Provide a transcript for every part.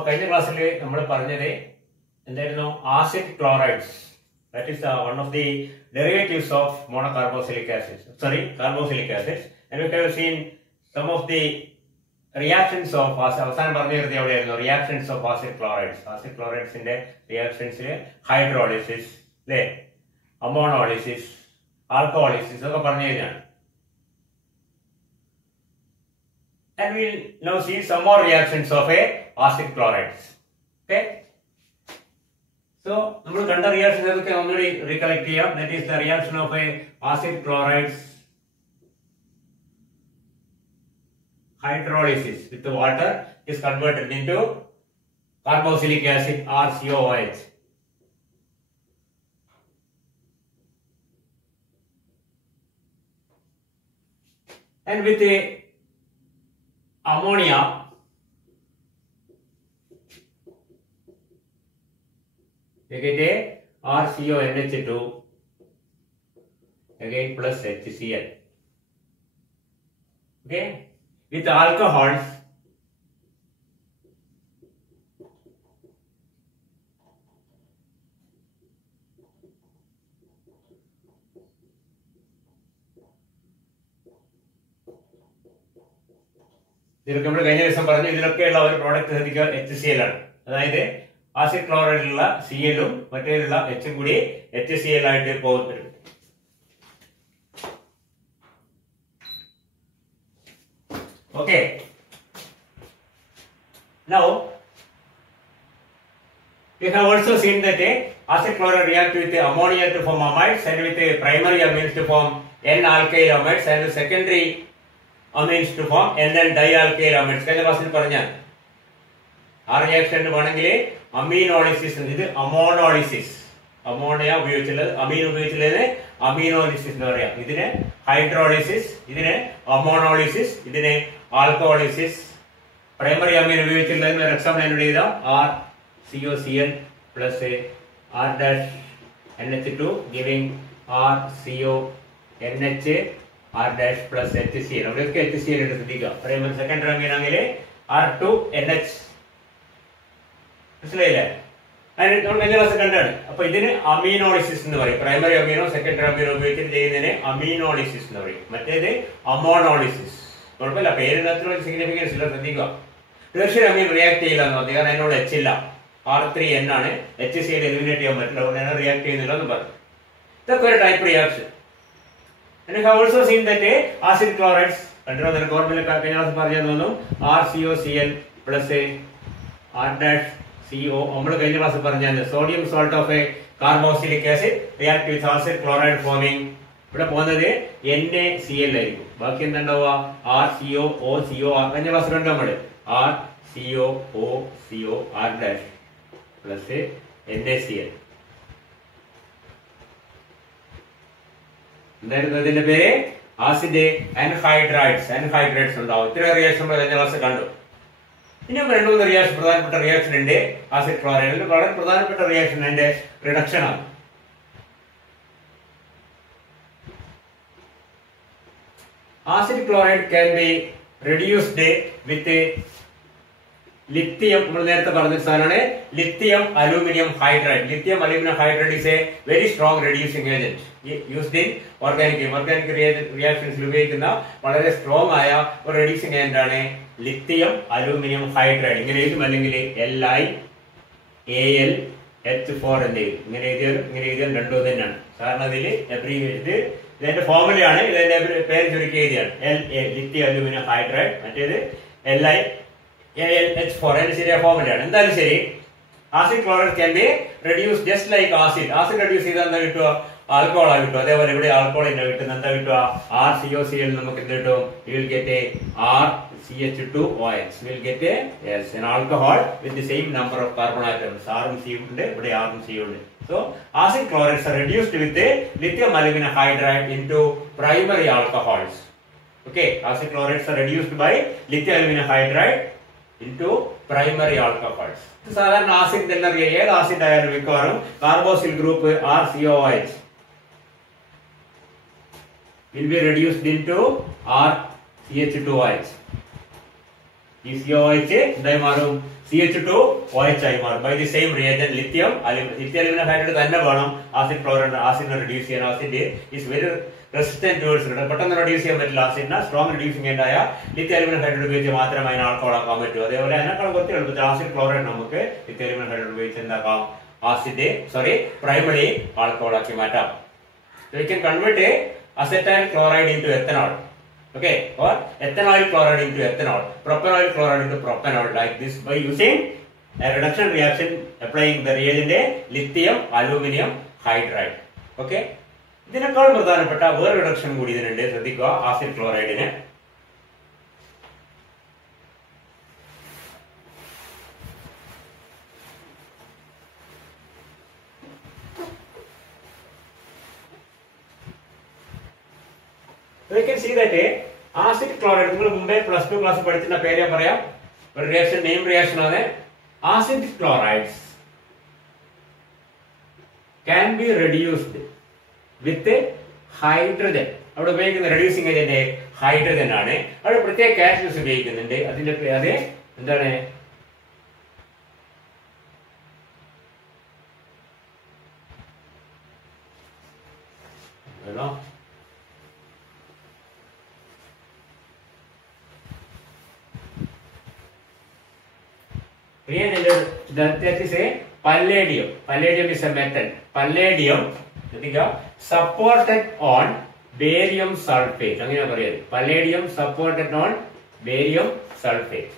കഴിഞ്ഞ ക്ലാസ്സിൽ നമ്മൾ പറഞ്ഞത് എന്തായിരുന്നു? Acid chlorides. That is one of the derivatives of monocarboxylic acids. Carboxylic acids. And we have seen some of the reactions of അവസാനം പറഞ്ഞിരുന്നത് എവിടെയായിരുന്നു? Reactions of acid chlorides. Acid chlorides ന്റെ reactions hydrolysis, അല്ലേ, അമോണോളിസിസ്, ആൽക്കഹോളിസിസ് ഒക്കെ പറഞ്ഞു കഴിഞ്ഞാണ്. And we will now see some more reactions of acid chlorides. Okay. So, we will conduct reactions already recollect here. That is the reaction of acid chlorides hydrolysis with the water is converted into carboxylic acid or COOH. And with the ammonia, you get a RCONH2 again plus HCl. Okay, with alcohols, ഇതിലൊക്കെ നമ്മൾ കഴിഞ്ഞ ദിവസം പറഞ്ഞു, ഇതിലൊക്കെയുള്ള ഒരു product ശ്രദ്ധിക്കുക, HCl ആണ്. അതായത് acid ക്ലോറൈഡിലുള്ള Clഉം മറ്റേതിലുള്ള Hഉം കൂടി HCl ആയിട്ട് പോകുന്നുണ്ട്. Okay. Now we have also seen that acid chloride react with ammonia to form amides and with primary amines to form N-alkyl amides and secondary amines to form N-dialkyl amides. കഴിഞ്ഞ ക്ലാസ്സിൽ പറഞ്ഞാൽ ആ reaction വേണമെങ്കിൽ അമീനോളിസിസ്, ഇത് അമോണോളിസിസ്, ammonia ഉപയോഗിച്ചുള്ളത്, അമീൻ ഉപയോഗിച്ചുള്ളത് അമീനോളിസിസ് എന്ന് പറയാം. ഇതിന് hydrolysis, ഇതിന് അമോണോളിസിസ്, ഇതിന് ആൽക്കഹോളിസിസ്. പ്രൈമറി അമീൻ ഉപയോഗിച്ചുള്ളത് ഒരു എക്സാമ്പിൾ എന്നോട് ചെയ്താൽ RCOCl plus R-NH2 giving RCONH R- plus HCl. അവിടെയൊക്കെ HCl എടുത്ത് ശ്രദ്ധിക്കുക. പ്രൈമറി സെക്കൻഡറി അമീൻ ആണെങ്കിൽ R2NH. മനസ്സിലായില്ലേ? നമ്മൾ കഴിഞ്ഞ ക്ലാസ് കണ്ടാണ്. അപ്പൊ ഇതിന് അമീനോളിസിസ് എന്ന് പറയും. പ്രൈമറി അമീനോ സെക്കൻഡറി അമീനോ ഉപയോഗിച്ചിട്ട് ചെയ്യുന്നതിന് അമീനോളിസിസ് എന്ന് പറയും. മറ്റേത് അമോണോളിസിസ്. കുഴപ്പമില്ല, പേരിനകത്തുള്ള സിഗ്നിഫിക്കൻസ് ഇല്ല, ശ്രദ്ധിക്കുക. ടെർഷ്യറി അമീൻ റിയാക്ട് ചെയ്യില്ല എന്ന് പറഞ്ഞു, കാരണം അതിനോട് H ഇല്ല, R3N ആണ്. HCl എലിമിനേറ്റ് ചെയ്യാൻ പറ്റില്ല, അതുകൊണ്ട് റിയാക്ട് ചെയ്യുന്നില്ല എന്ന് പറഞ്ഞു. ഇതൊക്കെ ഒരു type reaction. And we have also seen that acid chlorides, control the formula പറഞ്ഞത് RCOCl plus R-CO. നമ്മൾ കഴിഞ്ഞ ക്ലാസ്സിൽ പറഞ്ഞാൽ sodium salt of carboxylic acid react with acid chloride forming. ഇവിടെ പോകുന്നത് NaCl ആയിരിക്കും. ബാക്കി എന്താണ്ടാവുക? RCOOCO. കഴിഞ്ഞ ക്ലാസ് കണ്ടു നമ്മള് RCOOCO R- plus NaCl. എന്തായിരുന്നു ഇതിന്റെ പേര്? ആസിഡ് ആൻഹൈഡ്രൈഡ്സ് ഉണ്ടാവും. ഇത്ര റിയാക്ഷൻ നമ്മൾ കഴിഞ്ഞ ക്ലാസ് കണ്ടു. ഇനി രണ്ടു മൂന്ന് റിയാക്ഷൻ, പ്രധാനപ്പെട്ട റിയാക്ഷൻ ഉണ്ട് ആസിഡ് ക്ലോറൈഡിൽ. വളരെ പ്രധാനപ്പെട്ട റിയാക്ഷൻ അതിന്റെ റിഡക്ഷൻ ആണ്. Acid chloride can be reduced with lithium. നമ്മൾ നേരത്തെ പറഞ്ഞ സാധനമാണ് lithium aluminium hydride. Lithium aluminium hydride is a very strong reducing agent used in organic റിയാക്ഷൻസിൽ ഉപയോഗിക്കുന്ന വളരെ സ്ട്രോങ് ആയ ഒരു റെഡ്യൂസിംഗ് ഏജന്റ് ആണ് ലിത്തിയം അലൂമിനിയം ഹൈഡ്രൈഡ്. ഇങ്ങനെ എഴുതും, അല്ലെങ്കിൽ LiAlH4 എന്ന് എഴുതും. ഇങ്ങനെ എഴുതിയാൽ രണ്ടു തന്നെയാണ്. കാരണം ഇതിൽ ഇതിന്റെ ഫോർമുലയാണ്, ഇതിന്റെ പേര് ചുരുക്കി എഴുതിയാണ് ലിത്തിയം അലൂമിനിയം ഹൈഡ്രൈഡ്. മറ്റേത് LiAlH4. അതിന്റെ ശരിയായ ഫോർമുലയാണ്. എന്തായാലും ശരി, acid chloride can B reduce just like acid. Acid reduce ചെയ്താൽ എന്താ കിട്ടുക? ആൽക്കഹോളാ കിട്ടും. അതേപോലെ ഇവിടെ ആൽക്കഹോൾ തന്നെ കിട്ടുന്നത് എന്താ കിട്ടുക? RCOCl നമുക്ക് എന്ത് കിട്ടും? You will get a RCH2OH. You will get an alcohol with the same number of carbon atoms. R-ഉം C ഉണ്ട്, ഇവിടെ R-ഉം C ഉണ്ട്. So acid chlorides are reduced with the lithium aluminum hydride into primary alcohols. Okay, acid chlorides are reduced by lithium aluminum hydride into primary alcohols. സാധാരണ acid തന്നെ അറിയാം. ഏത് acid ആയാലും മിക്കവാറും carboxyl group RCOOH will be reduced into RCH2OH. ഈ COOH എന്തായി മാറും? CH2OH ആയി മാറും. By the same reagent lithium aluminium hydride തന്നെ വേണം ആസിഡ് ക്ലോറൈഡ് ആസിഡിനെ റെഡ്യൂസ് ചെയ്യാൻ. Acid is very resistant towards പെട്ടെന്ന് റെഡ്യൂസ് ചെയ്യാൻ പറ്റില്ല. ആസിഡിനെ സ്ട്രോങ് റെഡ്യൂസിംഗ് ഏജന്റായ ലിത്യം അലുമിനിയം ഹൈഡ്രൈഡ് ഉപയോഗിച്ച് മാത്രമേ അതിനെ ആൾക്കഹോൾ ആക്കാൻ പറ്റൂ. അതേപോലെ അതിനേക്കാൾ കുറച്ച് എളുപ്പത്തിൽ ആസിഡ് ക്ലോറൈഡ് നമുക്ക് ലിത്യം അലുമിനിയം ഹൈഡ്രൈഡ് ഉപയോഗിച്ച് എന്താക്കാം? പ്രൈമറി ആൾക്കഹോൾ ആക്കി മാറ്റാം. So we can convert a acetyl chloride into ethanol, okay, or ethanol chloride into ethanol, propanoid chloride into propanol, like this by using a reduction reaction applying the reagent lithium aluminum hydride. Okay, ഇതിനേക്കാൾ പ്രധാനപ്പെട്ട വേറെ reduction കൂടി ഇതിനുണ്ട്, ശ്രദ്ധിക്കുക. Acid ക്ലോറൈഡിന് we can see that acid chloride നിങ്ങൾ മുമ്പേ +2 class പഠിച്ചിട്ടുള്ള പേര് പറയാം. ഒരു റിയാക്ഷൻ നെയിം റിയാക്ഷൻ ആണ്. Acid chlorides can be reduced with hydrogen. അവിടെ ഉപയോഗിക്കുന്ന റെഡ്യൂസിംഗ് ഏജന്റ് ഹൈഡ്രജൻ ആണ്. അവിടെ പ്രത്യേക കാറ്റലിസ്റ്റ് ഉപയോഗിക്കുന്നുണ്ട്. അതിന്റെ അത് എന്താണ്? That is a palladium. Palladium is a metal. Palladium supported on barium sulfate. അങ്ങനെ പറയുന്നത്. Palladium supported on barium sulfate,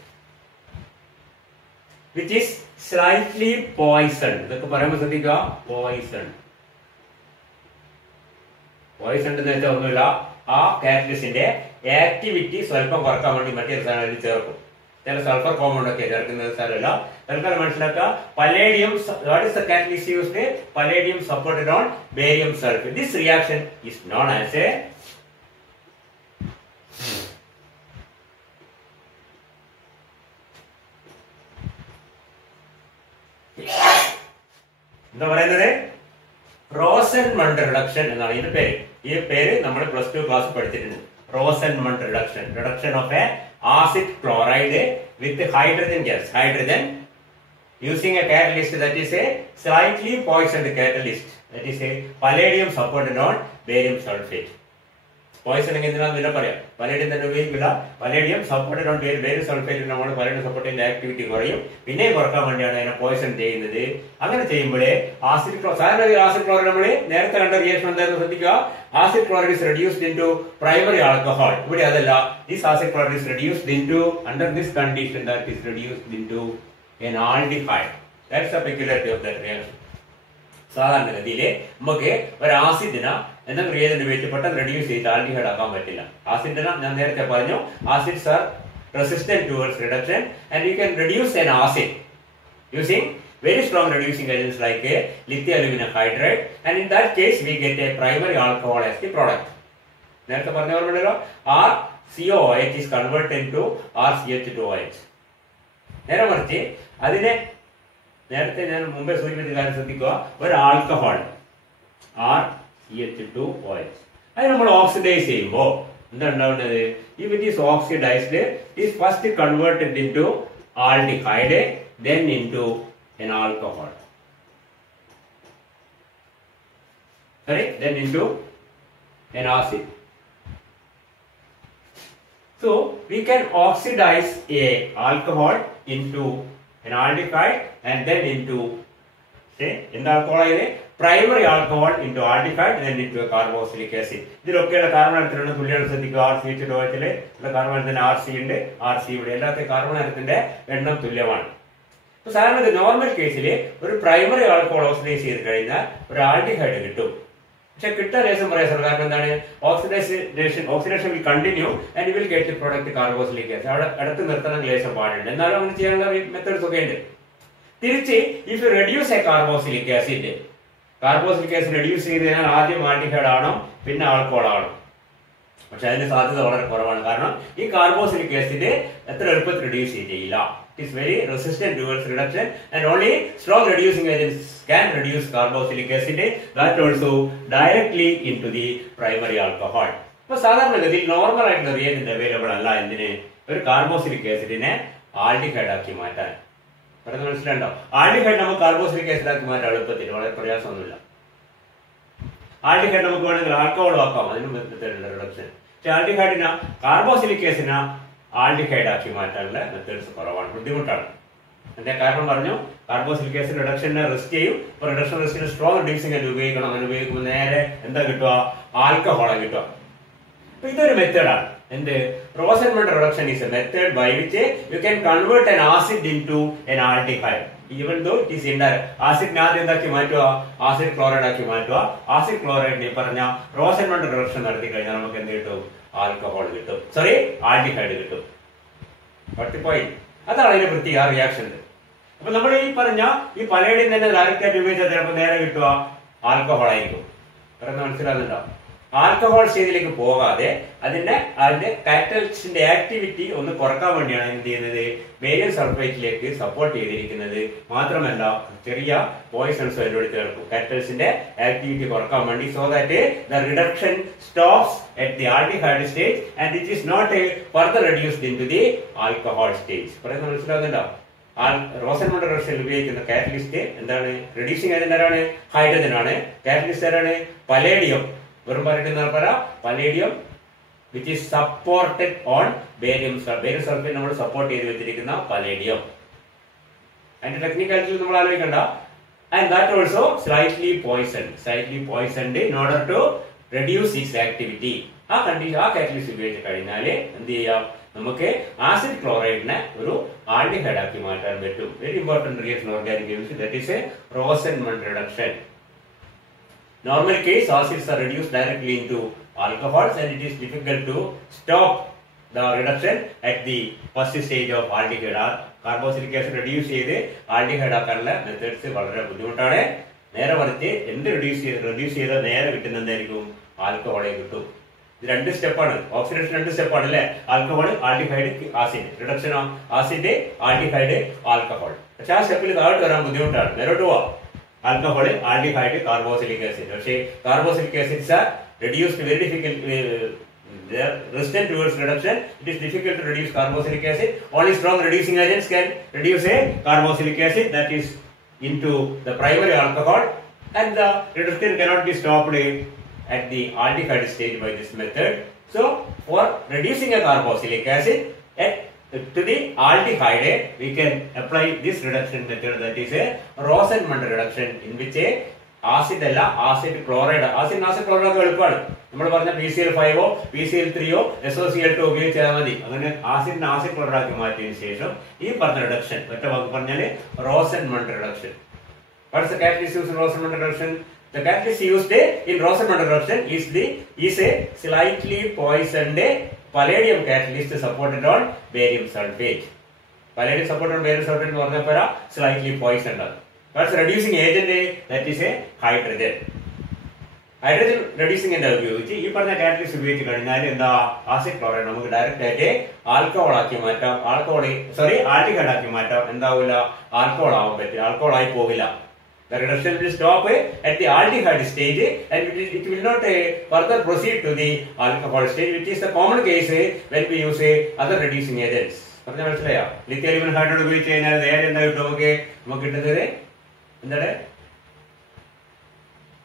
which is slightly poisoned. ഇതൊക്കെ പറയുമ്പോൾ ശ്രദ്ധിക്കുക. Poisoned. Poisoned എന്ന് വെച്ചാൽ ഒന്നുമില്ല, ആ കാറ്റലിസ്റ്റിന്റെ ആക്ടിവിറ്റി സ്വല്പം കുറക്കാൻ വേണ്ടി മറ്റേ സാധനം ചേർക്കും. ചില സൾഫർ കോമ്പൗണ്ട് ഒക്കെ ചേർക്കുന്നത് സാരമല്ല. തൽക്കാലം മനസ്സിലാക്കുക. Palladium, what is the catalyst used? Palladium supported on barium sulfate. This reaction is known as a എന്താ പറയുന്നത്? റോസൻമണ്ട് റിഡക്ഷൻ എന്നാണ് ഇതിന്റെ പേര്. ഈ പേര് നമ്മൾ +2 ക്ലാസ് പഠിച്ചിട്ടുണ്ട്. റോസൻമണ്ട് reduction, reduction of A acid chloride with hydrogen gas, hydrogen using a catalyst that is a slightly poisoned catalyst, that is a palladium supported on barium sulfate. Poison എന്തിനാണെന്ന് പറയാം. പലേഡിയം തന്നെ ഉപയോഗിക്കില്ല. Palladium supported on barium sulphate നമ്മൾ palladium സപ്പോർട്ടിന്റെ activity കുറയും. പിന്നെയും കുറക്കാൻ വേണ്ടിയാണ് അതിനെ പോയിസൺ ചെയ്യുന്നത്. അങ്ങനെ ചെയ്യുമ്പോഴേ ആസിഡ് സാധാരണ ആസിഡ് ക്ലോറൈഡ് നമ്മൾ നേരത്തെ കണ്ട റിയാക്ഷൻ എന്തായിരുന്നു ശ്രദ്ധിക്കുക. Acid chloride is reduced into primary alcohol. ഇവിടെ അതല്ല. This acid chloride is reduced into, under this condition, that is reduced into an aldehyde. That's the peculiarity of that reaction. സാധാരണഗതിയിൽ നമുക്ക് ഒരു ആസിഡിനെ എന്തെങ്കിലും റിയേജന്റ് ഉപയോഗിച്ച് പെട്ടെന്ന് റെഡ്യൂസ് ചെയ്ത് ആൽഡിഹൈഡ് ആക്കാൻ പറ്റില്ല. ആസിഡിനെ ഞാൻ നേരത്തെ പറഞ്ഞു, acids R resistant towards reduction and you can reduce an acid using very strong reducing agents like lithium aluminum hydride, and in that case we get a primary alcohol as the product. നേരത്തെ പറഞ്ഞ ഓർമ്മയുണ്ടല്ലോ, RCOOH is converted into RCH2OH. നേരെ മറിച്ച് അതിനെ നേരത്തെ ഞാൻ മുമ്പേ സൂചിപ്പിച്ച കാര്യം ശ്രദ്ധിക്കുക. ഒരു ആൽക്കഹോൾ RCH2OH അത് നമ്മൾ ഓക്സിഡൈസ് ചെയ്യുമ്പോൾ എന്താ ഉണ്ടാവുന്നത്? If it is oxidized, it is first converted into aldehyde, then into an alcohol. Sorry, then into an acid. So we can oxidize a alcohol into an aldehyde and then into, say, in the alcohol primary alcohol into aldehyde and then into a carboxylic acid. ഇതിലൊക്കെയുള്ള carbon അറ്റത്തിന്റെ തുല്യമാണ് ശ്രദ്ധിക്കുക. RCH2OH carbon അറ്റത്തിന് RC ഉണ്ട്, RC ഇവിടെ. എല്ലാത്ത carbon അറ്റത്തിന്റെ എണ്ണം തുല്യമാണ്. സാധാരണ നോർമൽ കേസിൽ ഒരു പ്രൈമറി ആൽക്കഹോൾ ഓക്സിഡൈസ് ചെയ്ത് കഴിഞ്ഞാൽ ഒരു ആൽഡിഹൈഡ് കിട്ടും. പക്ഷെ കിട്ടാൻ ലേശം പറയാം. കാരണം എന്താണ്? Oxidation will continue and will get the product carboxylic acid. അവിടെ അടുത്ത് നിർത്തണം ലേശം പാടുണ്ട്. എന്നാലും അങ്ങനെ ചെയ്യാനുള്ള മെത്തേഡ്സ് ഒക്കെ ഉണ്ട്. തിരിച്ച് if you reduce A carboxylic acid reduce ചെയ്ത് കഴിഞ്ഞാൽ ആദ്യം ആൽഡിഹൈഡ് ആണോ പിന്നെ ആൽക്കഹോൾ ആണോ? പക്ഷെ അതിന്റെ സാധ്യത വളരെ കുറവാണ്. കാരണം ഈ കാർബോക്സിലിക് ആസിഡ് എത്ര എളുപ്പത്തിൽ റെഡ്യൂസ് ചെയ്യില്ല. It is very resistant towards reduction and only strong reducing agents can reduce carboxylic acid, that also directly into the primary alcohol. അപ്പോൾ സാധാരണഗതിയിൽ നോർമൽ ആയിട്ടുള്ള റിയേജന്റ് അവൈലബിൾ അല്ല. എന്തിന്? ഒരു കാർബോക്സിലിക് ആസിഡിനെ ആൽഡിഹൈഡ് ആക്കി മാറ്റാൻ. പറയുന്നത് മനസ്സിലുണ്ടോ? ആൽഡിഹൈഡ് നമുക്ക് കാർബോക്സിലിക് ആസിഡ് ആക്കി മാറ്റാൻ എളുപ്പത്തിൽ, വളരെ പ്രയാസമൊന്നുമില്ല. ആൽഡിഹൈഡ് നമുക്ക് വേണമെങ്കിൽ ആൽക്കഹോൾ ആക്കാം, അതിനും മെത്തേഡുണ്ട് റിഡക്ഷൻ. പക്ഷെ ആൽഡിഹൈഡിനെ കാർബോക്സിലിക് ആസിഡിനെ ആൽഡിഹൈഡ് ആക്കി മാറ്റാനുള്ള മെത്തേഡ്സ് കുറവാണ്, ബുദ്ധിമുട്ടാണ്. എന്റെ കാരണം പറഞ്ഞു, കാർബോക്സിലിക് ആസിഡ് റിഡക്ഷനെ റെസ്റ്റ് ചെയ്യും. ഇപ്പൊ റിഡക്ഷൻ റെസ്റ്റിന് സ്ട്രോങ് റിഡ്യൂസിംഗ് ആയിട്ട് ഉപയോഗിക്കണം. അങ്ങനെ ഉപയോഗിക്കുമ്പോൾ നേരെ എന്താ കിട്ടുക? ആൽക്കഹോളാണ് കിട്ടുക. അപ്പൊ ഇതൊരു മെത്തേഡാണ്. എന്ത്? Rosenmund reduction is a method by which you can convert an acid into an aldehyde even though it is indirect. ആസിഡിനെ ആദ്യം എന്താക്കി മാറ്റുക? ആസിഡ് ക്ലോറൈഡ് ആക്കി മാറ്റുക. ആസിഡ് ക്ലോറൈഡിന് പറഞ്ഞ റോസൻമണ്ട് റിഡക്ഷൻ നടത്തി കഴിഞ്ഞാൽ നമുക്ക് എന്ത് കിട്ടും? ആൽക്കഹോൾ കിട്ടും, സോറി ആൽഡിഹൈഡ് കിട്ടും. പോയിന്റ്. അതാണ് അതിന്റെ പ്രത്യേക റിയാക്ഷൻ. അപ്പൊ നമ്മൾ ഈ പറഞ്ഞ ഈ പലേഡിയം തന്നെ ഡയറക്റ്റ് ആയിട്ട് ഉപയോഗിച്ചാൽ ചിലപ്പോൾ നേരെ കിട്ടുക ആൽക്കഹോൾ ആയിരിക്കും. പറയുന്നത് മനസ്സിലാകുന്നുണ്ടോ? ആൽക്കഹോൾ സ്റ്റേജിലേക്ക് പോകാതെ അതിന്റെ കാറ്റലിസ്റ്റിന്റെ ആക്ടിവിറ്റി ഒന്ന് കുറക്കാൻ വേണ്ടിയാണ് എന്ത് ചെയ്യുന്നത്? ബേരിയം സൾഫേറ്റിലേക്ക് സപ്പോർട്ട് ചെയ്തിരിക്കുന്നത്. മാത്രമല്ല ചെറിയ പോയിസൺസ് അതിലൂടെ ചേർക്കും കാറ്റലിസ്റ്റിന്റെ ആക്ടിവിറ്റി കുറക്കാൻ വേണ്ടി, so that the reduction stops at the aldehyde stage and it is not further reduced into the alcohol stage. പറയുന്നത് മനസ്സിലാകുന്നുണ്ടോ? റോസൻമണ്ട് റിഡക്ഷൻ ഉപയോഗിക്കുന്ന കാറ്റലിസ്റ്റ് എന്താണ്? റെഡ്യൂസിംഗ് ഏജന്റ് ആരാണ്? ഹൈഡ്രജൻ ആണ്. കാറ്റലിസ്റ്റ് ആരാണ്? പലേഡിയം. വെറും palladium which is supported on barium sulphate. നമ്മൾ support ചെയ്ത് വെച്ചിരിക്കുന്ന പലേഡിയം. അതിന്റെ ടെക്നിക്കാലിറ്റി നമ്മൾ ആലോചിക്കണ്ട. And that also slightly poisoned in order to reduce its activity. ആ കാറ്റലിസ്റ്റ് ഉപയോഗിച്ച് കഴിഞ്ഞാൽ എന്ത് ചെയ്യാം? നമുക്ക് ആസിഡ് ക്ലോറൈഡിനെ ഒരു ആൽഡിഹൈഡ് ആക്കി മാറ്റാൻ പറ്റും. Very important reaction organic chemistry, that is റോസൻമണ്ട് reduction. Normal case, acids are reduced directly into alcohols and it is difficult to stop the reduction at the first stage of aldehyde. Carboxylic acid reduce ചെയ്ത് aldehyde ആക്കാനുള്ള methods വളരെ ബുദ്ധിമുട്ടാണ്. നേരെ മറിച്ച് എന്ത് reduce ചെയ്താൽ നേരെ കിട്ടുന്ന എന്തായിരിക്കും? ആൽക്കഹോളെ കിട്ടും. ഇത് രണ്ട് സ്റ്റെപ്പാണ്, ഓക്സിഡേഷൻ രണ്ട് സ്റ്റെപ്പാണ് അല്ലെ? Alcohol, aldehyde, acid. Reduction of acid, aldehyde, alcohol. പക്ഷെ ആ സ്റ്റെപ്പിൽ താഴോട്ട് വരാൻ ബുദ്ധിമുട്ടാണ്. നേരോട്ട് പോവാം. Alcohol, aldehyde, carboxylic acid. പക്ഷേ carboxylic acids are reduced very difficult, they are resistant towards reduction. It is difficult to reduce carboxylic acid. Only strong reducing agents can reduce a carboxylic acid, that is into the primary alcohol, and the reduction cannot be stopped at the aldehyde stage by this method. So for reducing a carboxylic acid to the aldehyde, we can apply this reduction method, that is a Rosenmund reduction, in which a acid അല്ല, acid chloride. Acid chloride ഒക്കെ എളുപ്പമാണ്. നമ്മൾ പറഞ്ഞ PCl5 PCl3 SOCl2 ഉപയോഗിച്ചാൽ മതി. അങ്ങനെ ആസിഡിനെ acid chloride ആക്കി മാറ്റിയതിനു ശേഷം ഈ പറഞ്ഞ റിഡക്ഷൻ, ഒറ്റ വാക്ക് പറഞ്ഞാല് റോസൻമണ്ട് reduction. What is the catalyst used in Rosenmund reduction? The catalyst used in Rosenmund reduction is a slightly poisoned palladium catalyst supported on barium sulfate. Palladium supported on barium sulfate എന്ന് പറഞ്ഞപ്പോൾ slightly poisoned ആണ്. What's reducing agent? That is a hydrogen. Hydrogen reducing agent ഉപയോഗിച്ച് ഈ പറഞ്ഞ catalyst ഉപയോഗിച്ച് കഴിഞ്ഞാൽ എന്താ? Acid chloride നമുക്ക് ഡയറക്റ്റ് ആയിട്ട് ആൽക്കഹോൾ ആക്കി മാറ്റാം. ആൽഡിഹൈഡ് ആക്കി മാറ്റാം. എന്താവില്ല? ആൽക്കഹോൾ ആവാൻ പറ്റും. ആൽക്കഹോൾ ആയി പോകില്ല. The reduction will stop at the aldehyde stage and it will not further proceed to the alcohol stage, which is the common case when we use other reducing agents. പറഞ്ഞ മനസ്സിലായോ? Lithium aluminium hydride ഉപയോഗിച്ച് കഴിഞ്ഞാൽ നേരെ എന്താ കിട്ടും? നമുക്ക് കിട്ടുന്നത് എന്താണ്?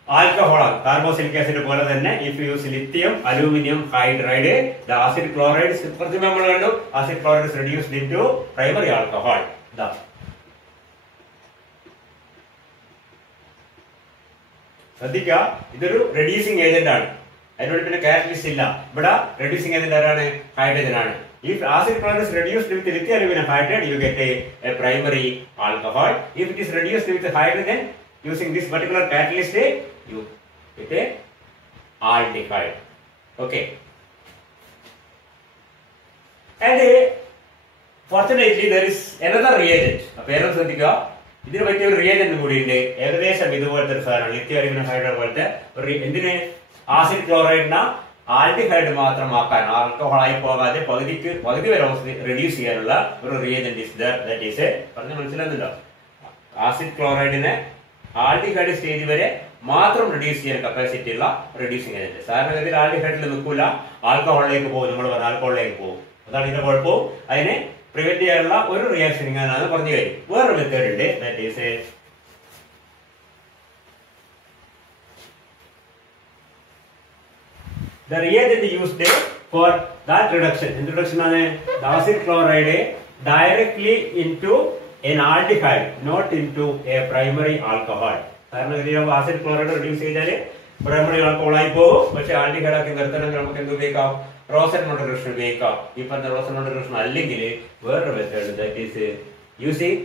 ആൽക്കഹോൾ ആണ്. കാർബോക്സിലിക് ആസിഡ് പോലെ തന്നെ if use lithium aluminium hydride, the acid chlorides കുറച്ച് നമ്മൾ കണ്ടു. Acid chlorides reduced into primary alcohol. ശ്രദ്ധിക്കുക, ഇതൊരു റെഡ്യൂസിംഗ് ഏജന്റ് ആണ്. അതിനോട് പിന്നെ കാറ്റലിസ്റ്റ് ഇല്ല. ഇവിടെ റെഡ്യൂസിംഗ് ഏജന്റ് ആരാണ്? ഹൈഡ്രജൻ ആണ്. If acid chloride is reduced with lithium aluminum hydride, you get a primary alcohol. If it is reduced with hydrogen using this particular catalyst, you get a aldehyde. Okay. And fortunately, there is another reagent. Appearance ശ്രദ്ധിക്കുക, ഇതിന് പറ്റിയ ഒരു reagent കൂടിയുണ്ട്. ഏകദേശം ഇതുപോലത്തെ ഒരു സാധനം, lithium aluminium hydride പോലത്തെ എന്തിന്? ആസിഡ് ക്ലോറൈഡിനെ ആൽഡിഹൈഡ് മാത്രമാക്കാൻ, ആൽക്കഹോളായി പോകാതെ പകുതി വരെ റെഡ്യൂസ് ചെയ്യാനുള്ള ഒരു reagent is there. That is പറഞ്ഞ മനസ്സിലാകുന്നുണ്ടോ? ആസിഡ് ക്ലോറൈഡിനെ ആൽഡിഹൈഡ് സ്റ്റേജ് വരെ മാത്രം റെഡ്യൂസ് ചെയ്യാൻ കപ്പാസിറ്റി ഉള്ള റെഡ്യൂസിംഗ് ഏജന്റ്. സാധാരണഗതിയിൽ ആൽഡിഹൈഡിൽ നിൽക്കൂല, ആൽക്കഹോളിലേക്ക് പോകും. നമ്മൾ പറഞ്ഞ ആൽക്കഹോളിലേക്ക് പോകും. അതാണ് ഇതിന്റെ കുഴപ്പവും. അതിന് പ്രിവെന്റ് ചെയ്യാനുള്ള ഒരു റിയാക്ഷൻ ഇങ്ങനെയാണ് പറഞ്ഞു കഴിഞ്ഞു. വേറൊരു മെത്തേഡ് ഉണ്ട്, that is the reagent used for that reduction. Introduction ആണ് the acid chloride directly into an aldehyde, not into a primary alcohol. കാരണം ഇതിൽ ആസിഡ് ക്ലോറൈഡ് റെഡ്യൂസ് ചെയ്താൽ പ്രൈമറി ആൽക്കഹോൾ ആയി പോകും. പക്ഷെ ആൽഡിഹൈഡ് ആക്കി നിർത്തണമെങ്കിൽ നമുക്ക് എന്ത് ഉപയോഗിക്കാം? റോസൻ മോട്ടോറേഷൻ ഉപയോഗിക്കാം. ഈ പറഞ്ഞ റോസൻ മോട്ടോറേഷൻ അല്ലെങ്കിൽ വേറൊരു method, that is using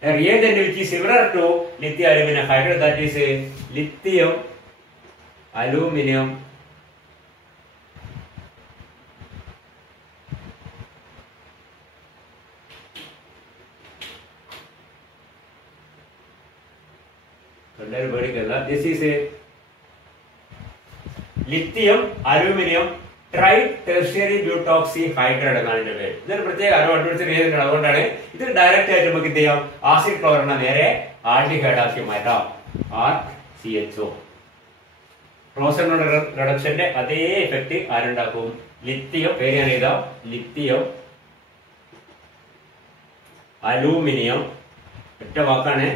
a reagent which is similar to lithium aluminum hydride, that is lithium aluminum this is a lithium aluminum try tertiary butoxy hydride എന്നാണ് ഇതിന്റെ പേര്. ഇതൊരു പ്രത്യേക അഡ്വാൻറ്റേജ് റീസൺ. അതുകൊണ്ടാണ് ഇത് ഡയറക്റ്റ് ആയിട്ട് നമുക്ക് എന്ത് ചെയ്യാം? ആസിഡ് ക്ലോറിനെ നേരെ ആൽഡിഹൈഡ് ആക്കി മാറ്റാം, RCHO. റോസൻ റിഡക്ഷന്റെ അതേ എഫക്ട് ആരുണ്ടാക്കും? ലിത്തിയം, പേര് ഞാൻ എഴുതാം, ലിത്തിയം അലൂമിനിയം, ഒറ്റ വാക്കാണ്,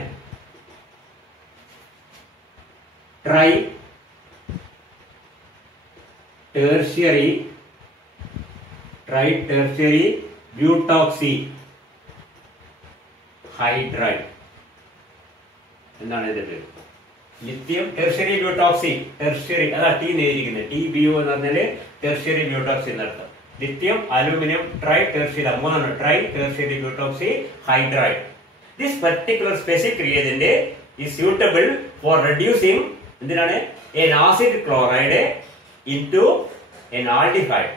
ട്രൈ ടെർഷ്യറി ബ്യൂട്ടോക്സി ഹൈഡ്രൈഡ് എന്നാണ് ഇതിന്റെ ലിത്തിയം ടെർഷ്യറി ബ്യൂട്ടോക്സി. ടെർഷ്യറി അതാ ടി നേരിയിരിക്കുന്നത്, TBO എന്ന് പറഞ്ഞാല് ടെർഷ്യറി ബ്യൂട്ടോക്സി എന്നർത്ഥം. ലിത്തിയം അലൂമിനിയം ട്രൈ ടെർഷ്യറി, മൂന്നാണ്, try tertiary butoxy hydride. This particular specific reagent is suitable for reducing എന്തിനാണ്? an acid chloride into an aldehyde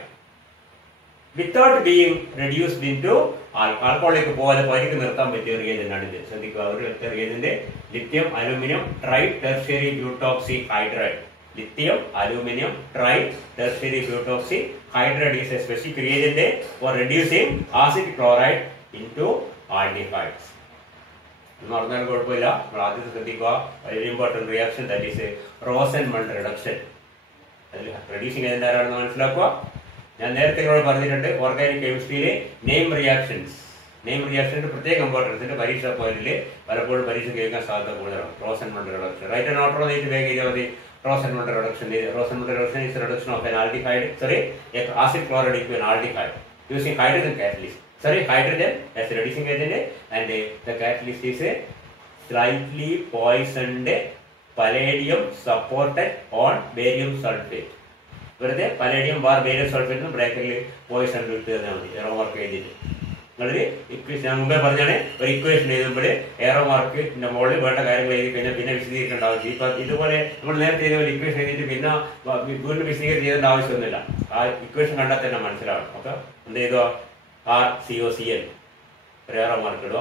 without being reduced into ആൽക്കഹോളിലേക്ക് പോകാതെ പരിക്ക് നിർത്താൻ പറ്റിയ റിയേജന്റ് ആണ് ഇത്. ശ്രദ്ധിക്കുക, ഒരു reagent lithium aluminium tri tertiary butoxy hydride. Lithium aluminium tri tertiary butoxy hydride is a specific reagent for reducing acid chloride into aldehydes. എന്ന് പറഞ്ഞാൽ കുഴപ്പമില്ല. നമ്മൾ ആദ്യത്തെ ശ്രദ്ധിക്കുക, very important reaction, that is Rosenmund reduction. അതിൽ റെഡ്യൂസിംഗ് ഏജന്റ് ആരാണെന്ന് മനസ്സിലാക്കുക. ഞാൻ നേരത്തെ ഇവിടെ പറഞ്ഞിട്ടുണ്ട്, ഓർഗാനിക് കെമിസ്ട്രിയിലെ നെയിം റിയാക്ഷന്റെ പ്രത്യേക ഇമ്പോർട്ടൻസിന്റെ പരീക്ഷ പോയിന്റിൽ പലപ്പോഴും പരീക്ഷ കേൾക്കാൻ സാധ്യത കൂടുതലാണ്. Rosenmund reduction, write and note ചെയ്ത് വേഗം ചെയ്താൽ മതി. Rosenmund reduction is reduction of an aldehyde, acid chloride into an aldehyde using hydrogen catalyst. Hydrogen as a reducing agent, and the catalyst is a slightly poisoned palladium supported on barium sulfate. വെറുതെ palladium bar barium sulphate ബ്രാക്കറ്റിൽ Poisson ഇട്ട് തന്നാൽ മതി. എറോ mark എഴുതിയിട്ട് നിങ്ങളൊരു equation, ഞാൻ മുമ്പേ പറഞ്ഞാണ്, ഒരു ഇക്വേഷൻ എഴുതുമ്പോൾ എറോ മാർക്കിന്റെ മുകളിൽ വേണ്ട കാര്യങ്ങൾ എഴുതി കഴിഞ്ഞാൽ പിന്നെ വിശദീകരിക്കേണ്ട ആവശ്യം. ഇപ്പൊ ഇതുപോലെ നമ്മൾ നേരത്തെ ചെയ്ത ഒരു ഇക്വേഷൻ എഴുതിയിട്ട് പിന്നെ വീണ്ടും വിശദീകരിച്ച് ചെയ്യേണ്ട ആവശ്യമൊന്നുമില്ല. ആ ഇക്വേഷൻ കണ്ടാൽ തന്നെ മനസ്സിലാവും. ഓക്കെ, എന്ത് ചെയ്തോ? RCOCl ഒരു എറോ മാർക്ക് ഇടുക,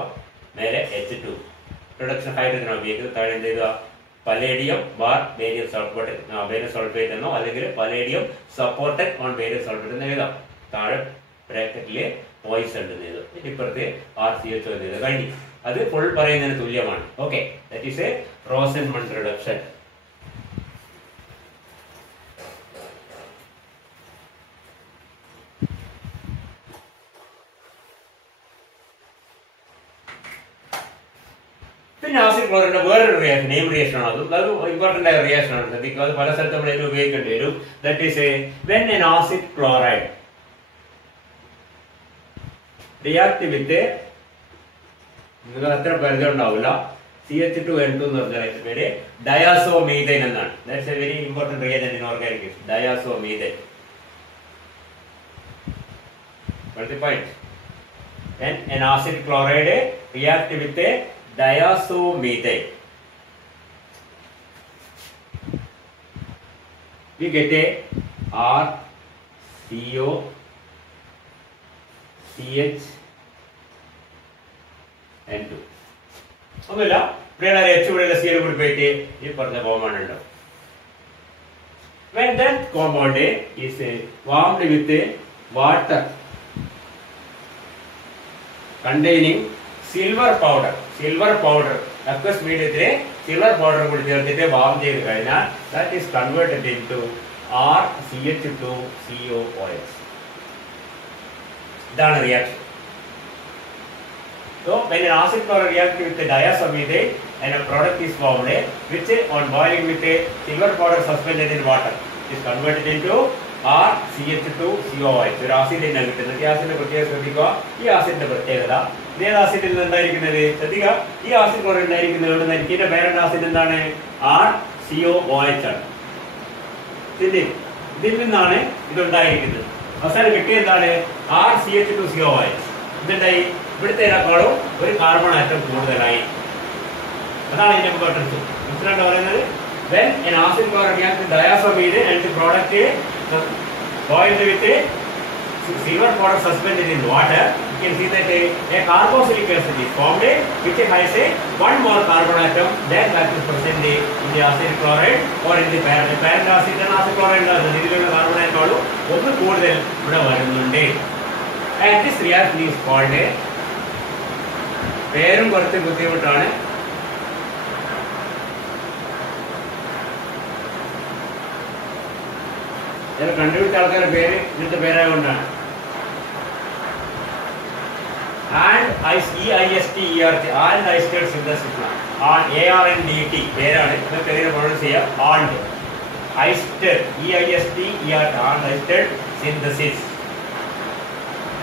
മേലെ H2 റിഡക്ഷൻ ഹൈഡ്രജൻ ഉപയോഗിക്കുന്നത്, താഴെ എന്ത് ചെയ്തുക? പലേഡിയം ബാർ ബേരിയം സൾഫേറ്റ് എന്നോ അല്ലെങ്കിൽ palladium supported on barium sulphate എന്ന് എഴുതാം. താഴെ ബ്രാക്കറ്റില് പോയിസൺ എന്ന് എഴുതും, ഇപ്പുറത്ത് RCHO എന്ന് എഴുതുക. കഴിഞ്ഞു. അത് ഫുൾ പറയുന്നതിന് തുല്യമാണ്. Okay, that is A റോസൻമൺ reduction. പിന്നെ ആസിഡ് ക്ലോറിന്റെ വേറൊരു റിയാക്ഷൻ, നെയിം റിയാക്ഷൻ ആണ്. അത് ഇമ്പോർട്ടന്റ് ആയ റിയാക്ഷൻ ആണ്. ശ്രദ്ധിക്കുക, അത് പല സ്ഥലത്ത് നമ്മൾ ഇതിന് ഉപയോഗിക്കേണ്ടി വരും. That is when an acid chloride react with നിങ്ങൾ അത്ര പരിചയം ഉണ്ടാവില്ല, CH2N2 എന്ന് പറഞ്ഞാൽ പേര് ഡയാസോമീഥൈൻ എന്നാണ്. That's a very important reactant in organic chemistry, diazomethane. Point. When an acid chloride react with a diazomethane, we get a RCOCH N2. ഒന്നുമില്ല, ഇവിടെ H ഇവിടെ CL കൂടി പോയിട്ട് ഈ പറഞ്ഞ കോമ്പൗണ്ട് ഉണ്ടാവും. When that compound is warmed with water containing silver powder, aqueous medium silver powder കൂടി ചേർത്തിട്ട് വാം ചെയ്ത് കഴിഞ്ഞാൽ that is converted into RCH2COOH. ഇതാണ് reaction. So when an acid chloride reacts with the diazomethane and a product is formed, which on boiling with a silver powder suspended in water is converted into RCH2COH. ഒരു acid തന്നെ കിട്ടുന്നത്. ഈ ആസിഡിന്റെ പ്രത്യേകത ശ്രദ്ധിക്കുക. ഈ ആസിഡിന്റെ പ്രത്യേകത ഏത് ആസിഡിൽ നിന്നുണ്ടായിരിക്കുന്നത് ശ്രദ്ധിക്കുക. ഈ ആസിഡ് ക്ലോറൈഡ് ഉണ്ടായിരിക്കുന്നത് ഇവിടെ നിന്ന് ഇതിന്റെ പാരന്റ് ആസിഡ് എന്താണ്? RCOOH ആണ്. ഇതിൽ നിന്നാണ് ഇതുണ്ടായിരിക്കുന്നത്. അവസാനം കിട്ടിയ എന്താണ്? RCH2COH. ഇതുണ്ടായി ഇവിടുത്തേക്കാളും ഒരു കാർബൺ ആറ്റം കൂടുതലായി. അതാണ് ഇതിന്റെ ഇമ്പോർട്ടൻസ്. മനസ്സിലായിട്ട് പറയുന്നത് when an acid chloride reacts with diazomethane and the product boiled with a silver powder suspended in water, you can see that a carboxylic acid is formed which has a one more carbon atom than that is present in the acid chloride or in the parent acid and acid chloride ഇതിലുള്ള carbon atom ഒന്ന് കൂടുതൽ ഇവിടെ വരുന്നുണ്ട്. And this reaction is called പേരും കുറച്ച് ബുദ്ധിമുട്ടാണ്. കണ്ടുപിടിച്ച ആൾക്കാരുടെ പേര് ഇതിന്റെ പേരായതുകൊണ്ടാണ്. ARND synthesis ARNDT പേരാണ്. ഇതൊക്കെ എങ്ങനെ പ്രൊനൗൺസ് ചെയ്യാം? ARND EISTER synthesis.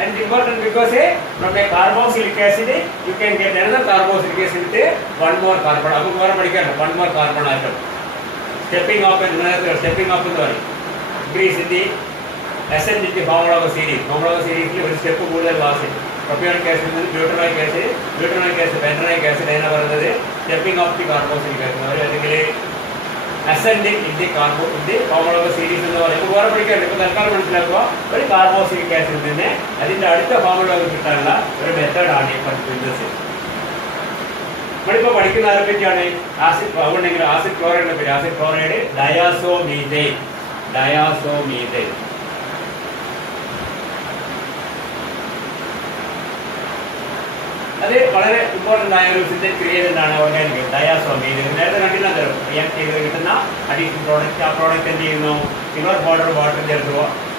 And it's important because from a carboxylic acid you can get another carboxylic acid with one more carbon. अब दोबारा पढ़िए one more carbon atom. Stepping up and increase in the ascent in the formula of a series. Formula of a series is step കൂടുതൽ was. Propionic acid നിന്ന് butanoic acid, benzenoic acid എന്ന പറയുന്നത് stepping up the carboxylic acid. അല്ലെങ്കിൽ ascending in the formula of a series എന്ന് പറയുന്നത് വേറെ പഠിക്കാറുണ്ട്. ഇപ്പോൾ തൽക്കാലം മനസ്സിലാക്കുക ഒരു കാർബോക്സിലിക് ആസിഡിൽ നിന്ന് അതിന്റെ അടുത്ത ഫോർമുല കിട്ടാനുള്ള ഒരു മെത്തേഡാണ് ഈ സിന്തസിസ്. നമ്മളിപ്പോൾ പഠിക്കുന്ന ആരെ പറ്റിയാണ്? ആസിഡ് അതുകൊണ്ടെങ്കിൽ ആസിഡ് ക്ലോറൈഡിനെ പറ്റി. Acid chloride diazomethane. അത് വളരെ ഇമ്പോർട്ടന്റ് ആയ ഒരു സിന്തറ്റിക് റിയേജന്റ് ആണ് ഓർഗാനിക് ഡയാസോമീഥൈൻ. നേരത്തെ കണ്ടില്ല റിയാക്ട് ചെയ്ത് കിട്ടുന്ന അഡീഷണൽ പ്രോഡക്റ്റ്. ആ പ്രോഡക്റ്റ് എന്ത് ചെയ്യുന്നു? സിൽവർ പൗഡർ വാട്ടർ ചേർത്ത്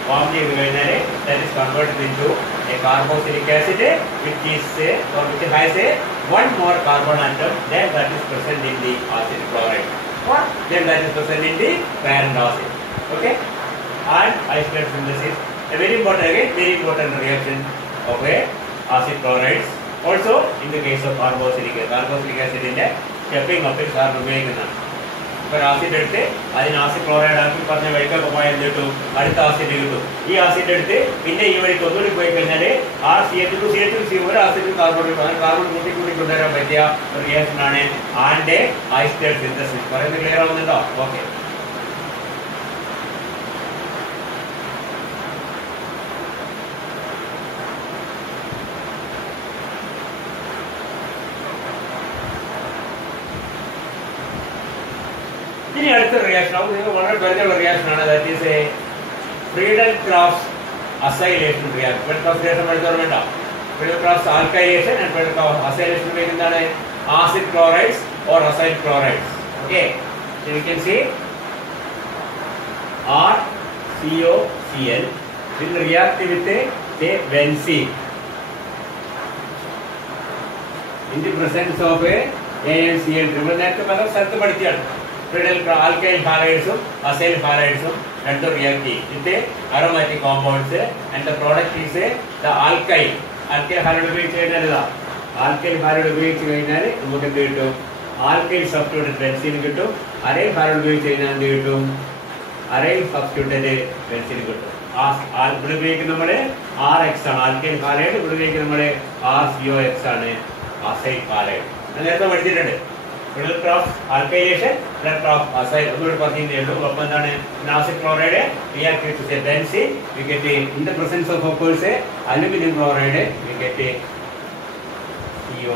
ഫോം ചെയ്ത് കഴിഞ്ഞാൽ that is converted into A carboxylic acid which has a one more carbon atom then that is present in the acid chloride or then that is present in the parent acid. Okay, and isolate synthesis a very important reaction of a acid chlorides. Also in the case of carboxylic acid in the stepping up is carbon ഉപയോഗിക്കുന്നതാണ്. ഇപ്പോൾ acid എടുത്ത് അതിന് acid chloride ആക്കി പറഞ്ഞ വഴിക്കൊക്കെ പോയാൽ എന്ത് കിട്ടും? അടുത്ത ആസിഡ് കിട്ടും. ഈ ആസിഡ് എടുത്ത് പിന്നെ ഈ വഴിക്ക് ഒന്നുകൂടി പോയി കഴിഞ്ഞാൽ CH2 ഒരു ആസിഡ് കാർബൺ കൂട്ടി കൊണ്ടുവരാൻ പറ്റിയ ഒരു റിയാക്ഷൻ ആണ് ആൻഡ് ഐസോലേറ്റ് സിന്തസിസ്. പറയുന്നത് ക്ലിയർ ആവുന്നുണ്ടോ? ഓക്കെ. ഇനി അടുത്ത റിയാക്ഷൻ വളരെ പരിചയമുള്ള റിയാക്ഷൻ ആണ്. That is a Friedel Crafts acylation reaction. Friedel Crafts പഠിച്ചോർ വേണ്ട. Friedel Crafts alkylation and Friedel Crafts acylation ഉപയോഗിക്കുന്നതാണ് acid chlorides or acyl chlorides. Okay, you can see RCOCl will react with say benzene in the presence of a ANCl. നേരത്തെ പല സ്ഥലത്ത് പഠിച്ചാണ്. alkyl halides acyl halides and react with aromatic compounds and the product is the alkyl halide ഉപയോഗിച്ചാൽ alkyl halide ഉപയോഗിച്ച് കഴിഞ്ഞാൽ നമുക്ക് എന്ത് കിട്ടും? alkyl substituted benzene കിട്ടും. aryl halide ഉപയോഗിച്ച് കഴിഞ്ഞാൽ എന്ത് കിട്ടും? aryl substituted benzene കിട്ടും. ഇവിടെ ഉപയോഗിക്കുന്ന നമ്മുടെ RX ആണ് alkyl halide, ഇവിടെ ഉപയോഗിക്കുന്ന നമ്മുടെ RCOX ആണ് acyl halide. നേരത്തെ പഠിച്ചിട്ടുണ്ട്. Frederickraft alkylation, Frederickraft acyl. ഒന്നുകൂടി പറഞ്ഞേ ഉള്ളൂ. അപ്പോൾ എന്താണ്? acid chloride react with say benzene, we get in the presence of course aluminum chloride, we get a CO.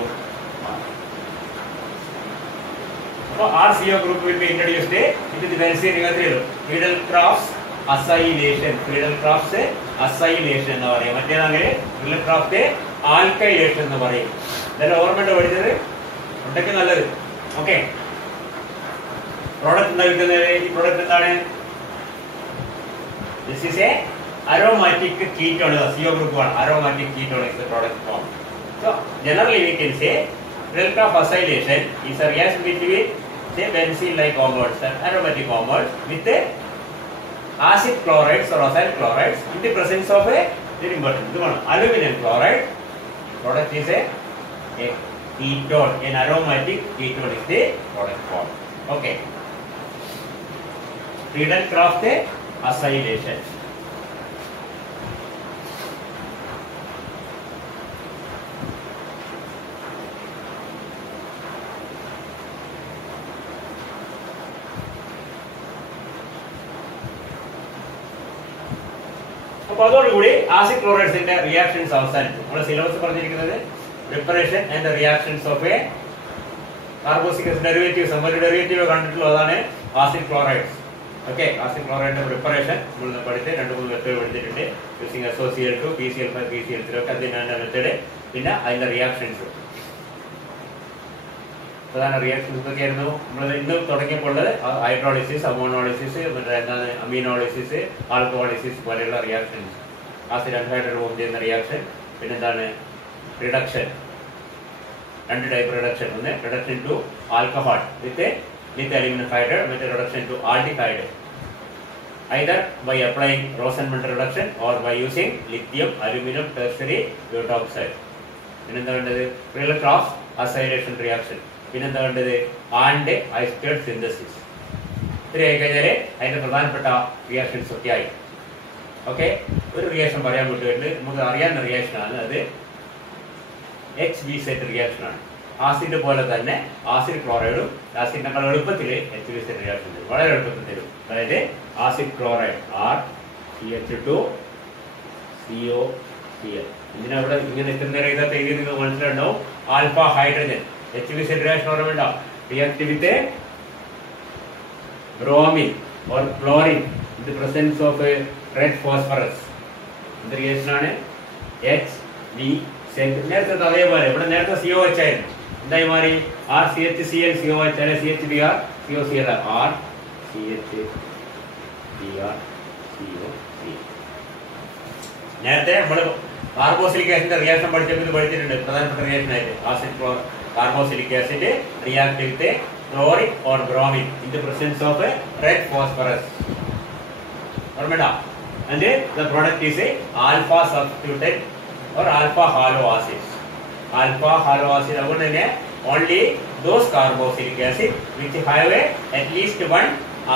So RCO group will be introduced into the benzene നിങ്ങൾക്ക് Frederickraft acylation എന്ന് പറയും. മറ്റേതങ്ങനെ Frederickraft alkylation എന്ന് പറയും. ഇതെല്ലാം ഓർമ്മയുണ്ട് പഠിച്ചത് ഉണ്ടെങ്കിൽ നല്ലത്. ഓക്കെ, പ്രോഡക്റ്റ് ഉണ്ടാക്കുന്നത് ഈ പ്രോഡക്റ്റ് എന്താണ്? This is A aromatic ketone. CO group ആണ് aromatic ketone is the product form. So generally we can say result of acylation is a reaction between say benzene-like compounds and aromatic compounds with the acid chlorides or acyl chlorides in the presence of a very important aluminum chloride. Product is a ketone, an aromatic ketone is the product form. Okay. Result of the acylation. അപ്പോൾ അതോടുകൂടി acid ക്ലോറൈഡ്സിന്റെ reactions അവസാനിച്ചു. നമ്മുടെ syllabus പറഞ്ഞിരിക്കുന്നത് preparation and reactions of a carboxylic acid derivatives. ഒരു derivative കണ്ടിട്ടുള്ളത് അതാണ് acid chlorides. Okay, acid ക്ലോറൈഡിന്റെ preparation നമ്മൾ പഠിച്ച് 2-3 മെത്തേഡ് പഠിച്ചിട്ടുണ്ട്. യൂസിങ് SOCl2, PCl5, PCl3 ഒക്കെ അതിന്റെ മെത്തേഡ്. പിന്നെ അതിന്റെ റിയാക്ഷൻസ്, പ്രധാന റിയാക്ഷൻസ് ഒക്കെയായിരുന്നു നമ്മൾ ഇന്ന് തുടങ്ങിയപ്പോൾ ഉള്ളത്. ഹൈഡ്രോളിസിസ്, അമോണോളിസിസ്, മറ്റേ എന്താണ് അമീനോളിസിസ്, ആൽക്കഹോളിസിസ് പോലെയുള്ള റിയാക്ഷൻസ്. ആസിഡ് അൺഹൈഡ്രേറ്റ് ഫോം ചെയ്യുന്ന റിയാക്ഷൻ. പിന്നെന്താണ് റിഡക്ഷൻ, 2 ടൈപ്പ് റിഡക്ഷൻ. ഒന്ന് reduction to alcohol with aluminium hydride, മറ്റേ reduction to aldehyde, either by applying Rosenmuller reduction or by using lithium aluminum tertiary butoxide. പിന്നെന്താ വേണ്ടത്? Result of acylation reaction. പിന്നെന്താ വേണ്ടത്? And ഐസ്റ്റേർഡ് synthesis. ഇത്രയായി കഴിഞ്ഞാൽ അതിന്റെ പ്രധാനപ്പെട്ട റിയാക്ഷൻസ് ഒക്കെ ആയി. ഓക്കെ, ഒരു റിയാക്ഷൻ പറയാൻ പറ്റുമായിട്ട് നമുക്ക് അറിയാവുന്ന റിയാക്ഷനാണ്. അത് HBZ റിയാക്ഷൻ ആണ്. ആസിഡ് പോലെ തന്നെ ആസിഡ് ക്ലോറൈഡും ആസിഡിനേക്കാൾ എളുപ്പത്തിൽ HBZ റിയാക്ഷൻ തരും, വളരെ എളുപ്പത്തിൽ തരും. അതായത് ആസിഡ് ക്ലോറൈഡ് RCH2COCl. ഇതിനവിടെ ഇങ്ങനെ ഇത്ര നേരം ഇതൊക്കെ എഴുതി നിങ്ങൾ മനസ്സിലുണ്ടാവും. ആൽഫ ഹൈഡ്രജൻ HBZ റിയാക്ഷൻ ഓർമ്മ react with bromine or chlorine in the presence of red phosphorus. ഇത് റിയാക്ഷനാണ് HBZ. നേരത്തെ അതേപോലെ ഇവിടെ നേരത്തെ COH ആയിരുന്നു. എന്തായി മാറി? RCHCl COH അല്ലെ CHBr COCl RCHBr COCl. നേരത്തെ നമ്മൾ കാർബോക്സിലിക് ആസിഡിന്റെ റിയാക്ഷൻ പഠിച്ചപ്പോൾ പഠിച്ചിട്ടുണ്ട്. പ്രധാനപ്പെട്ട റിയാക്ഷൻ ആയിട്ട് acid carboxylic acid react with chlorine or bromine in the presence of red phosphorus. ഓർമ്മയുണ്ടോ? And the product is a alpha substituted or alpha halo acids. Alpha halo acid അതുകൊണ്ട് തന്നെ only those carboxylic acid which have at least one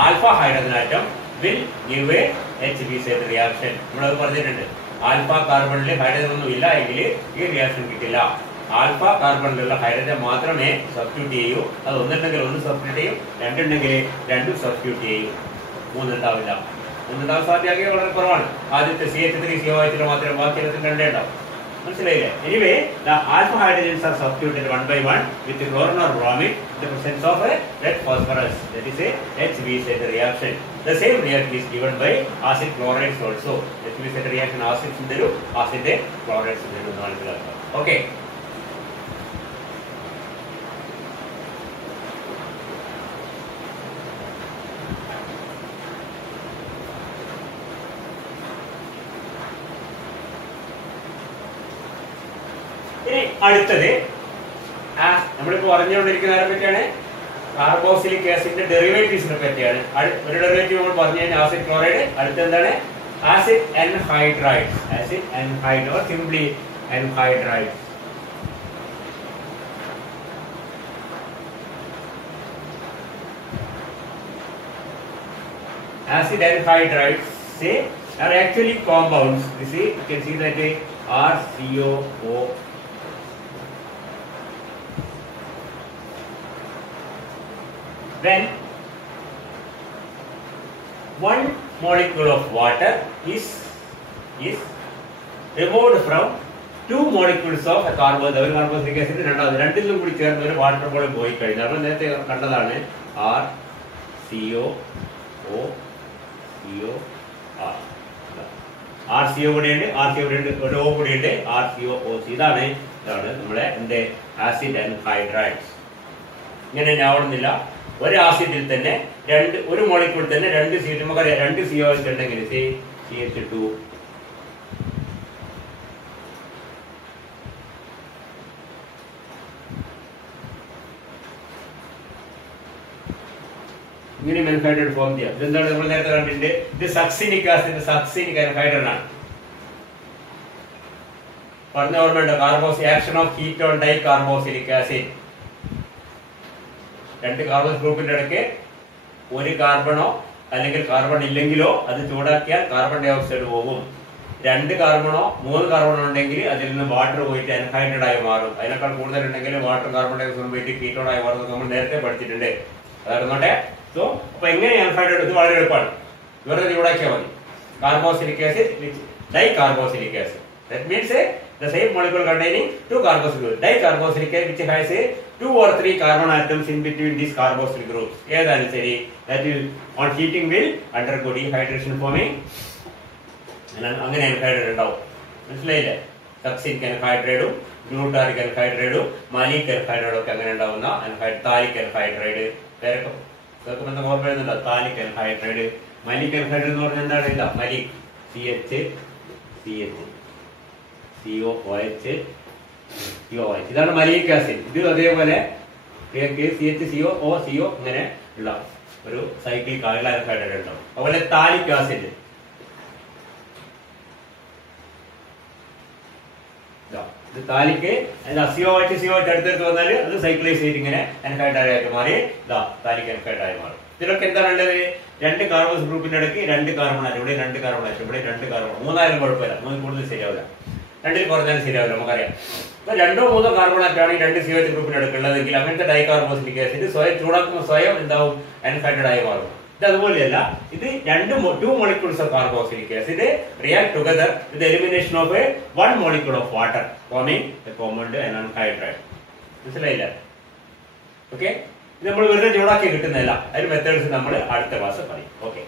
alpha hydrogen atom will give a HBZ reaction. നമ്മളത് പറഞ്ഞിട്ടുണ്ട്. Alpha കാർബണിൽ hydrogen ഒന്നും ഇല്ല എങ്കിൽ ഈ reaction കിട്ടില്ല. Alpha കാർബണിലുള്ള hydrogen മാത്രമേ സബ്സ്റ്റിറ്റ്യൂട്ട് ചെയ്യൂ. അത് ഒന്നുണ്ടെങ്കിൽ ഒന്ന് സബ്സ്റ്റിറ്റ്യൂട്ട് ചെയ്യും, രണ്ടുണ്ടെങ്കിൽ രണ്ടും സബ്സ്റ്റിറ്റ്യൂട്ട് ചെയ്യും. മൂന്നുണ്ടാവില്ല. മൂന്നുണ്ടാവാൻ സാധ്യത വളരെ കുറവാണ്. ആദ്യത്തെ CH3COH മാത്രമേ ബാക്കി 2 ഉണ്ടാവും. മനസ്സിലായില്ലേ? Anyway the alpha hydrogens are substituted one by one with chlorine or bromine in the presence of a red phosphorus. That is a HBZ reaction. The same reaction is given by acid chlorides also. HBZ reaction acids തരും, acid chlorides തരും. Okay. അടുത്തത് നമ്മളിപ്പോ പറഞ്ഞുകൊണ്ടിരിക്കുന്ന ആരെ പറ്റിയാണ്? Carboxylic ആസിഡിന്റെ ഡെറിവേറ്റീവ്സിനെ പറ്റിയാണ്. ഒരു derivative നമ്മൾ പറഞ്ഞു കഴിഞ്ഞാൽ ആസിഡ് ക്ലോറൈഡ്. അടുത്ത എന്താണ്? Acid anhydrides. Acid anhydride or simply anhydrides. Acid anhydrides are actually compounds. You see, you can see that RCOO. When one molecule of water is removed from 2 molecules of a carboxylic acid, രണ്ടിലും കൂടി ചേർന്ന് ഒരു water പോലെ പോയി കഴിഞ്ഞാൽ നമ്മൾ നേരത്തെ കണ്ടതാണ് RCO കൂടിയുണ്ട്, RCO ഒരു O കൂടിയുണ്ട്, RCOOC. ഇതാണ് നമ്മുടെ ആസിഡ് അൻഹൈഡ്രൈഡ്സ്. ഇങ്ങനെ ആവണമെന്നില്ല. ഒരു ആസിഡിൽ തന്നെ ഒരു മോളിക്യൂൾ തന്നെ 2 COH ഉണ്ടെങ്കിൽ CH2 ഇങ്ങനെ അൻഹൈഡ്രേറ്റ് ഫോം ചെയ്യാം. ഇതെന്താണ് നമ്മൾ നേരത്തെ കണ്ടിട്ടുണ്ട്, ഇത് സക്സിനിക് ആസിഡ്, സക്സിനിക് അൻഹൈഡ്രേറ്റ് ആണ്. പറഞ്ഞ ഓർമ്മയുണ്ട്, carboxylation of ketone dicarboxylic acid. രണ്ട് കാർബൺ ഗ്രൂപ്പിന്റെ ഇടയ്ക്ക് ഒരു കാർബണോ അല്ലെങ്കിൽ കാർബൺ ഇല്ലെങ്കിലോ അത് ചൂടാക്കിയാൽ കാർബൺ ഡൈ ഓക്സൈഡ് പോകും. രണ്ട് കാർബണോ മൂന്ന് കാർബണോ ഉണ്ടെങ്കിൽ അതിൽ നിന്ന് വാട്ടർ പോയിട്ട് അൻഹൈഡ്രേറ്റ് ആയി മാറും. അതിനേക്കാൾ കൂടുതൽ ഉണ്ടെങ്കിൽ വാട്ടർ കാർബൺ ഡൈ ഓക്സൈഡ് പോയിട്ട് കീറ്റോൺ ആയി മാറും. നമ്മൾ നേരത്തെ പഠിച്ചിട്ടുണ്ട്. അതായിരുന്നോട്ടെ. സോ അപ്പൊ എങ്ങനെ അൻഹൈഡ്രേറ്റ്, ഇത് വളരെ എളുപ്പമാണ്. വെറുതെ ചൂടാക്കിയാൽ മതി. Carboxylic acid, dicarboxylic acid. That means the same molecule containing two carboxyl groups. Dicarboxylic acid which has 2 or 3 carbon atoms in between these carboxyl groups. ഏതാണ് ശരി? That will on heating will undergo dehydration forming. അങ്ങനെ അൻഹൈഡ്രേറ്റ് ഉണ്ടാവും. മനസ്സിലായില്ലേ? Succinic അൻഹൈഡ്രേറ്റും glutaric അൻഹൈഡ്രേറ്റും Malik അൻഹൈഡ്രേറ്റും ഒക്കെ അങ്ങനെ ഉണ്ടാവുന്ന താലിക് അൻഹൈഡ്രേറ്റ് പേരൊക്കെ ബന്ധം ഓർമ്മ വരുന്നുണ്ടോ? താലിക് അൻഹൈഡ്രേറ്റ്, മാലിക് അൻഹൈഡ്രേറ്റ് എന്ന് പറഞ്ഞാൽ എന്താണ്? ഇല്ല, മലിക് COOH ഇതാണ് മലിക് ആസിഡ്. ഇത് അതേപോലെ CHCOO ഇങ്ങനെ ഉള്ള ഒരു സൈക്ലിക് ആയുള്ള അൻഹൈഡ്രേറ്റ് ഉണ്ടാവും. അതുപോലെ താലിക് ആസിഡ്, ഇത് താലിക്ക് COH അടുത്തെടുത്ത് വന്നാൽ അത് സൈക്ലൈസ് ചെയ്ത് ഇങ്ങനെ അൻഹൈഡ്രേറ്റ് ആയിട്ട് മാറി താലിക് അൻഹൈഡ്രേറ്റ് ആയി മാറും. ഇതിലൊക്കെ എന്താണ് ഉള്ളത്? രണ്ട് കാർബോക്സ് ഗ്രൂപ്പിന്റെ ഇടയ്ക്ക് രണ്ട് കാർബൺ ആയിട്ട്, ഇവിടെ രണ്ട് കാർബൺ ആയിട്ട്, ഇവിടെ രണ്ട് കാർബൺ. മൂന്നായാലും കുഴപ്പമില്ല, മൂന്ന് കൂടുതൽ ശരിയാവില്ല, രണ്ടിൽ കുറഞ്ഞാലും ശരിയാവില്ല, നമുക്കറിയാം. അപ്പൊ രണ്ടോ മൂന്നോ കാർബൺ ആയിട്ടാണ് ഈ രണ്ട് COH ഗ്രൂപ്പിന്റെ ഇടയ്ക്കുള്ളതെങ്കിൽ അങ്ങനത്തെ ഡൈകാർബോക്സിലിക് ആസിഡ് സ്വയം ചൂടാക്കുമ്പോൾ സ്വയം എന്താവും? അൻഹൈഡ്രേറ്റ് ആയി മാറും. ഇത് അതുപോലെയല്ല, ഇത് two molecules of carboxylic acid react together with the elimination of one molecule of water forming a compound and anhydride. മനസ്സിലായില്ല? ഓക്കെ, ഇത് നമ്മൾ വെറുതെ ചൂടാക്കി കിട്ടുന്നില്ല. അതിന് മെത്തേഡ്സ് നമ്മൾ അടുത്ത ക്ലാസ് പറയും. ഓക്കെ.